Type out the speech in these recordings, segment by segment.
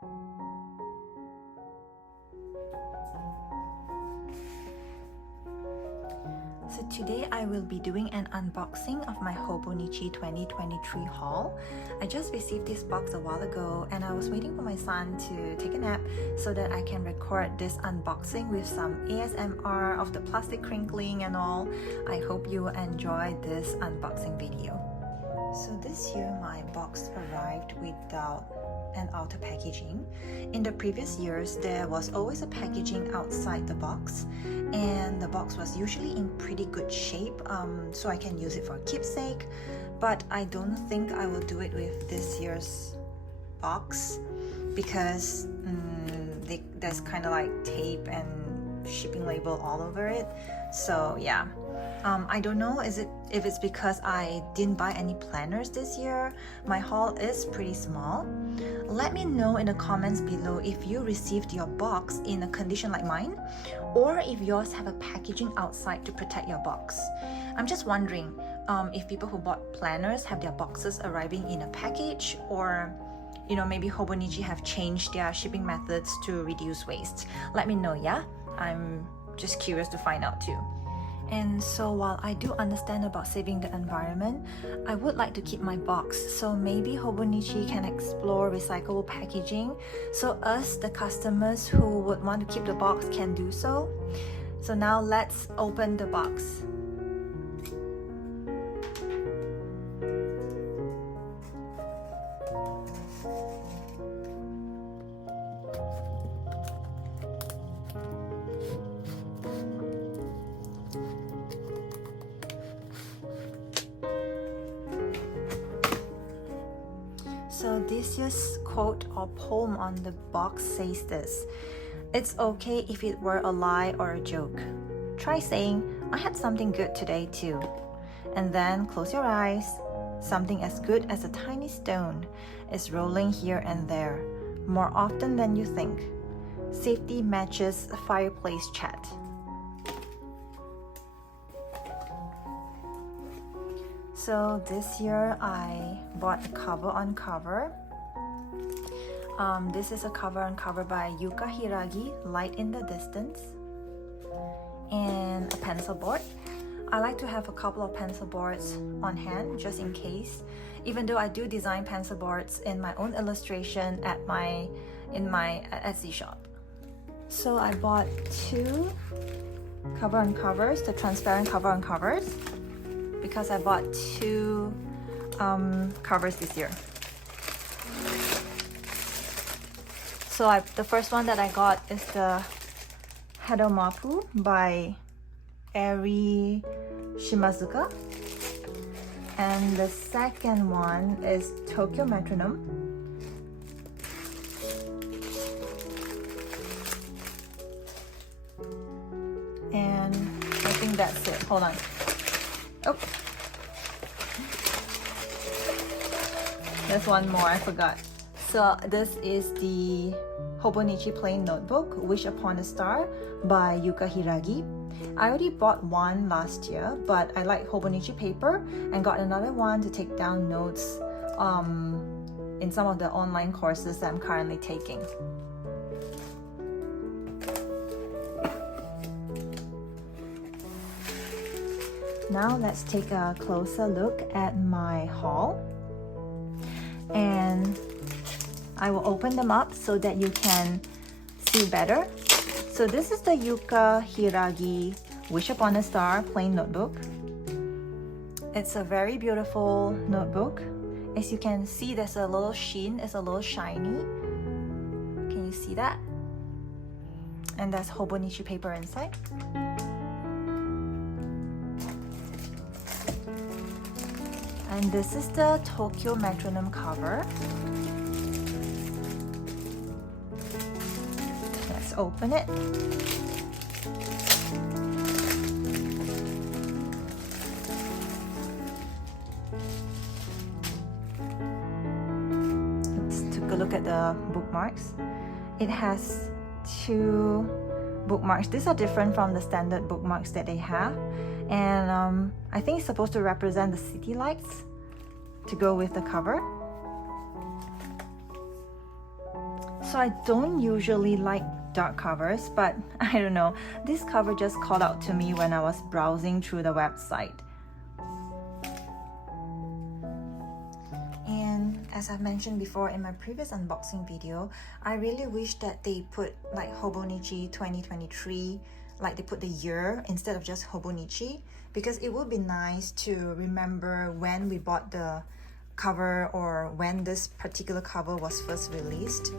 So today I will be doing an unboxing of my Hobonichi 2023 haul. I just received this box a while ago and I was waiting for my son to take a nap so that I can record this unboxing with some ASMR of the plastic crinkling and all. I hope you will enjoy this unboxing video. So this year my box arrived without an outer packaging. In the previous years, there was always a packaging outside the box, and the box was usually in pretty good shape, so I can use it for keepsake. But I don't think I will do it with this year's box because there's kind of like tape and shipping label all over it. So yeah. I don't know if it's because I didn't buy any planners this year. My haul is pretty small. Let me know in the comments below if you received your box in a condition like mine, or if yours have a packaging outside to protect your box. I'm just wondering if people who bought planners have their boxes arriving in a package, or maybe Hobonichi have changed their shipping methods to reduce waste. Let me know, yeah? I'm just curious to find out too. And so while I do understand about saving the environment, I would like to keep my box, so maybe Hobonichi can explore recyclable packaging so us, the customers who would want to keep the box, can do so. So now let's open the box. So this year's quote or poem on the box says this: "It's okay if it were a lie or a joke. Try saying, I had something good today too. And then close your eyes. Something as good as a tiny stone is rolling here and there, more often than you think. Safety matches a fireplace chat." So this year I bought a cover on cover. This is a cover on cover by Yuka Hiragi, Light in the Distance, and a pencil board. I like to have a couple of pencil boards on hand just in case, even though I do design pencil boards in my own illustration in my Etsy shop. So I bought two cover on covers, the transparent cover on covers, because I bought two covers this year. So the first one that I got is the Hadomapu by Eri Shimazuka, and the second one is Tokyo Metronome. And I think that's it. Hold on. Oh, there's one more, I forgot. So this is the Hobonichi plain notebook, Wish Upon a Star by Yuka Hiragi. I already bought one last year, but I like Hobonichi paper and got another one to take down notes in some of the online courses that I'm currently taking. Now let's take a closer look at my haul, and I will open them up so that you can see better. So this is the Yuka Hiragi Wish Upon a Star plain notebook. It's a very beautiful notebook. As you can see, there's a little sheen, it's a little shiny. Can you see that? And there's Hobonichi paper inside. And this is the Tokyo Metronome cover. Let's open it. Let's take a look at the bookmarks. It has two bookmarks. These are different from the standard bookmarks that they have. And I think it's supposed to represent the city lights to go with the cover. So I don't usually like dark covers, but I don't know, this cover just called out to me when I was browsing through the website. And as I've mentioned before in my previous unboxing video, I really wish that they put like Hobonichi 2023, like they put the year instead of just Hobonichi, because it would be nice to remember when we bought the cover or when this particular cover was first released.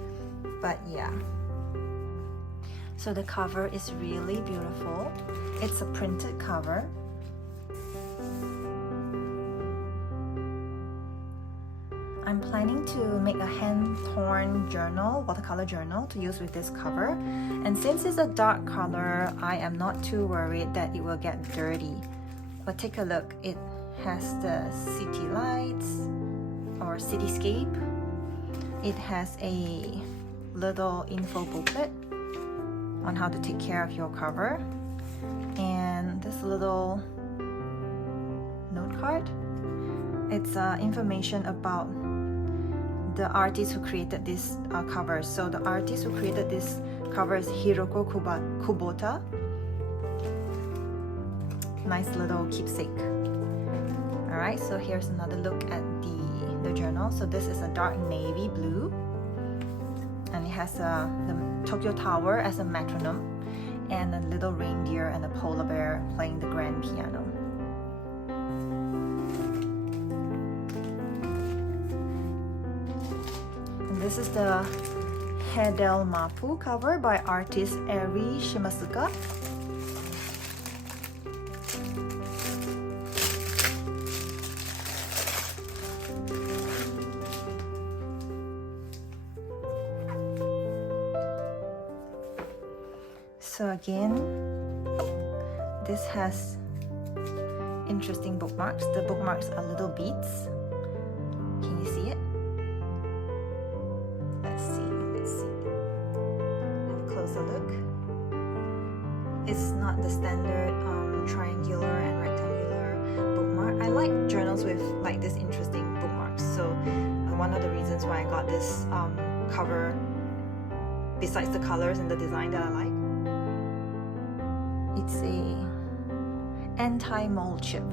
But yeah, so the cover is really beautiful. It's a printed cover. I'm planning to make a hand-torn journal, watercolor journal, to use with this cover. And since it's a dark color, I am not too worried that it will get dirty. But take a look, it has the city lights or cityscape. It has a little info booklet on how to take care of your cover. And this little note card. It's information about the artist who created this cover. So the artist who created this cover is Hiroko Kubota. Nice little keepsake. Alright, so here's another look at the journal. So this is a dark navy blue, and it has the Tokyo Tower as a metronome, and a little reindeer and a polar bear playing the grand piano. This is the Hedel Mapu cover by artist Eri Shimasuka. So again, this has interesting bookmarks. The bookmarks are little beads. Can you see it? Let's see. Have a closer look. It's not the standard triangular and rectangular bookmark. I like journals with like this interesting bookmarks. So one of the reasons why I got this cover, besides the colors and the design that I like, it's a anti-mold chip,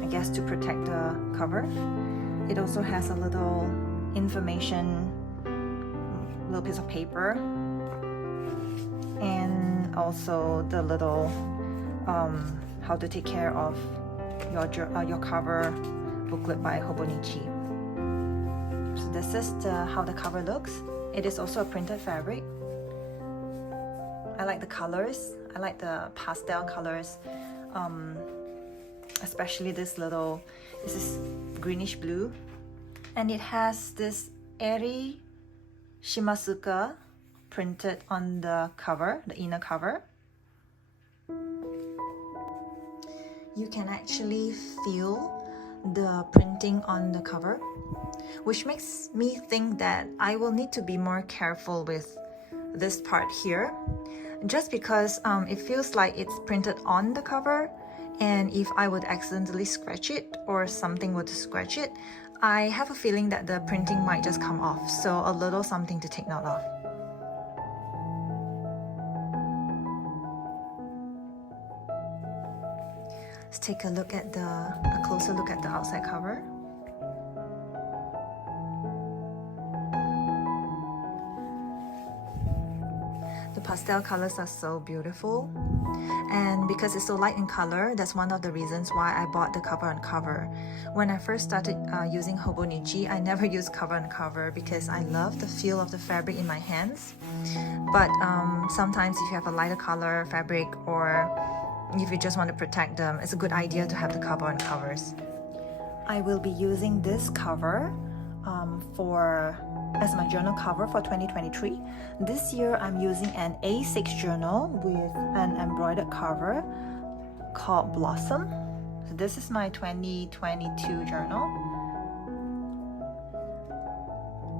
I guess, to protect the cover. It also has a little information, little piece of paper, and also the little how to take care of your cover booklet by Hobonichi. So this is how the cover looks. It is also a printed fabric. I like the colors. I like the pastel colors, especially this is greenish blue, and it has this Eri Shimasuka printed on the cover, the inner cover. You can actually feel the printing on the cover, which makes me think that I will need to be more careful with this part here, just because it feels like it's printed on the cover, and if I would accidentally scratch it or something would scratch it, I have a feeling that the printing might just come off. So a little something to take note of. Let's take a look at a closer look at the outside cover. The pastel colors are so beautiful, and because it's so light in color, that's one of the reasons why I bought the cover on cover. When I first started using Hobonichi, I never used cover on cover because I love the feel of the fabric in my hands. But sometimes if you have a lighter color fabric, or if you just want to protect them, it's a good idea to have the cover on covers. I will be using this cover as my journal cover for 2023. This year I'm using an A6 journal with an embroidered cover called Blossom. So this is my 2022 journal.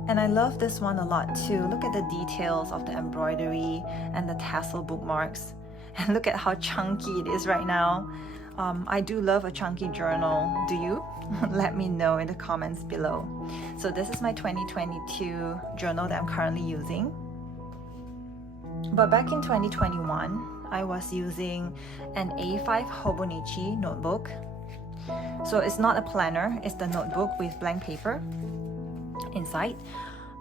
And I love this one a lot too. Look at the details of the embroidery and the tassel bookmarks. And look at how chunky it is right now. I do love a chunky journal. Do you? Let me know in the comments below. So this is my 2022 journal that I'm currently using. But back in 2021, I was using an A5 Hobonichi notebook. So it's not a planner, it's the notebook with blank paper inside.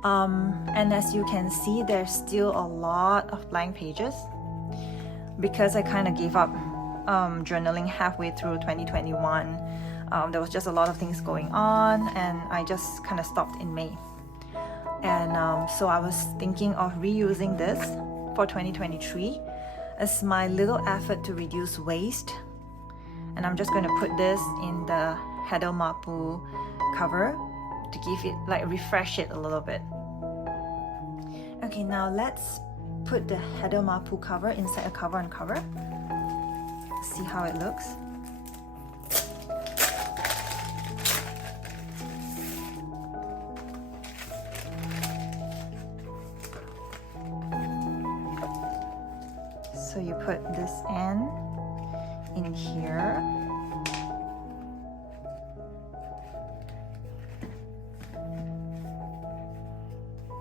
And as you can see, there's still a lot of blank pages because I kind of gave up journaling halfway through 2021. There was just a lot of things going on, and I just kind of stopped in May. And so I was thinking of reusing this for 2023 as my little effort to reduce waste. And I'm just going to put this in the header mapu cover to give it, like, refresh it a little bit. Okay, now let's put the header mapu cover inside a cover on cover. See how it looks. So you put this end in here.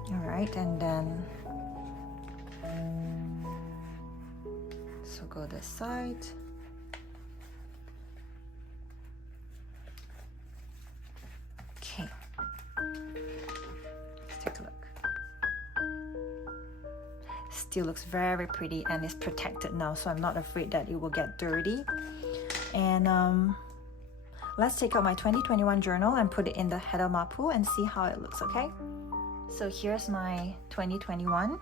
All right, and then so go this side. Okay, let's take a look. Still looks very pretty and is protected now, so I'm not afraid that it will get dirty. And let's take out my 2021 journal and put it in the header mapu and see how it looks, okay? So here's my 2021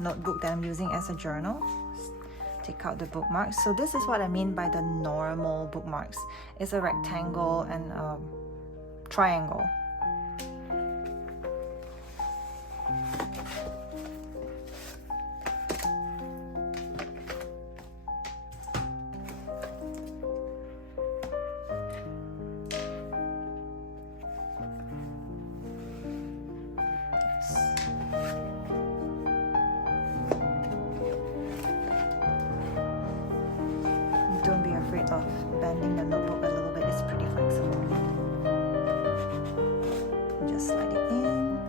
notebook that I'm using as a journal. Take out the bookmarks. So this is what I mean by the normal bookmarks. It's a rectangle and a triangle. Don't be afraid of bending the notebook a little bit, it's pretty flexible. Just slide it in.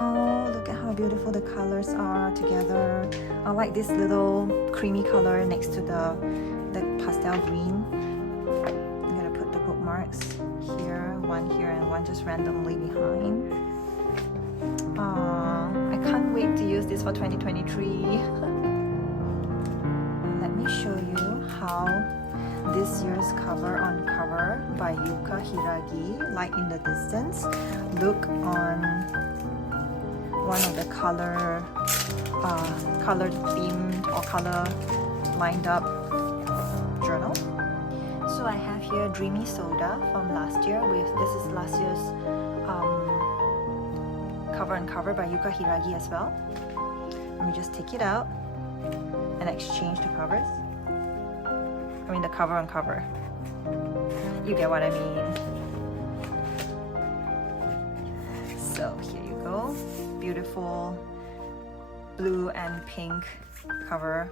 Oh, look at how beautiful the colors are together. I like this little creamy color next to the pastel green. I'm gonna put the bookmarks here, and one just randomly behind. I can't wait to use this for 2023. Let me show you how this year's cover on cover by Yuka Hiragi, Light in the Distance, look on one of the color themed or color lined up journal. So I have here Dreamy Soda from last year. This is last year's cover on cover by Yuka Hiragi as well. Let me just take it out and exchange the covers. I mean the cover on cover. You get what I mean. So here you go. Beautiful blue and pink cover.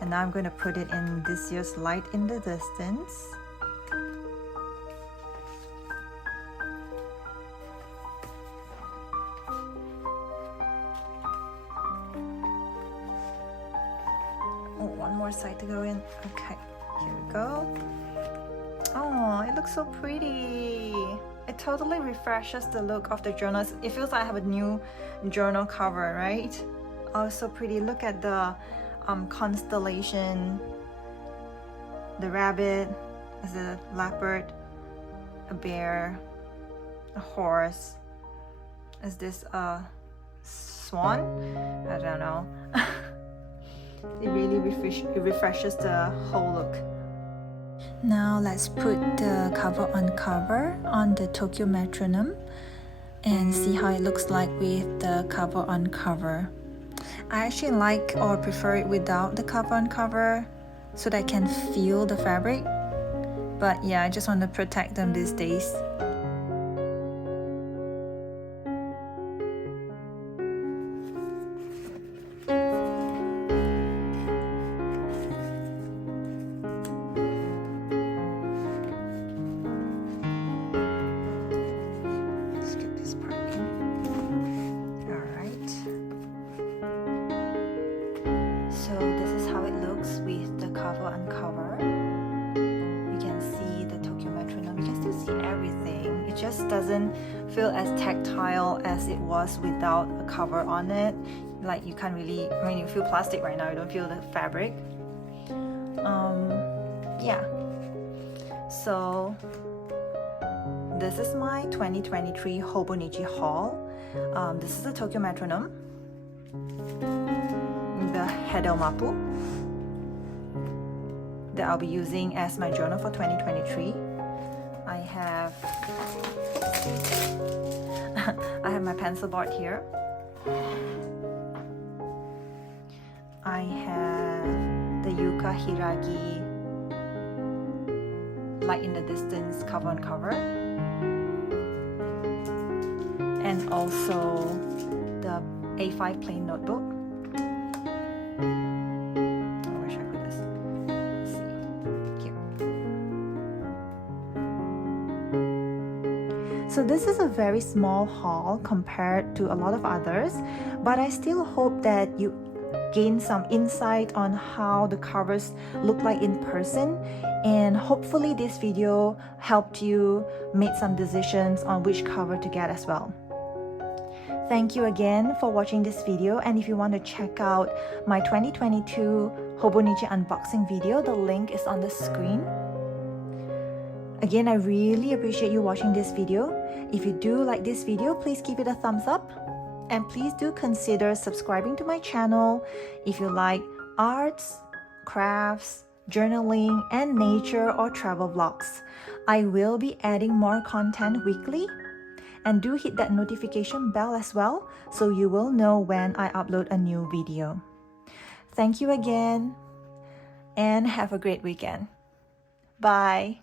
And now I'm going to put it in this year's Light in the Distance. One more side to go in. Okay, here we go. Oh, it looks so pretty. It totally refreshes the look of the journal. It feels like I have a new journal cover, right? Oh, so pretty. Look at the constellation. The rabbit, as a leopard, a bear, a horse. Is this a swan? I don't know. It really refreshes the whole look. Now let's put the cover on cover on the Tokyo Metronome and see how it looks like with the cover on cover. I actually like or prefer it without the cover on cover so that I can feel the fabric. But yeah, I just want to protect them these days. doesn't feel as tactile as it was without a cover on it. Like you can't really, when you feel plastic right now, you don't feel the fabric. Yeah, so this is my 2023 Hobonichi haul. This is the Tokyo metronome, the Hedo Mapu that I'll be using as my journal for 2023. I have my pencil board here. I have the Yuka Hiragi Light in the Distance cover on cover, and also the A5 plain notebook. Where should I put this? Let's see. Here. So this is a very small haul compared to a lot of others, but I still hope that you gain some insight on how the covers look like in person, and hopefully this video helped you make some decisions on which cover to get as well. Thank you again for watching this video, and if you want to check out my 2022 Hobonichi unboxing video, the link is on the screen. Again, I really appreciate you watching this video. If you do like this video, please give it a thumbs up. And please do consider subscribing to my channel if you like arts, crafts, journaling, and nature or travel vlogs. I will be adding more content weekly. And do hit that notification bell as well, so you will know when I upload a new video. Thank you again, and have a great weekend. Bye.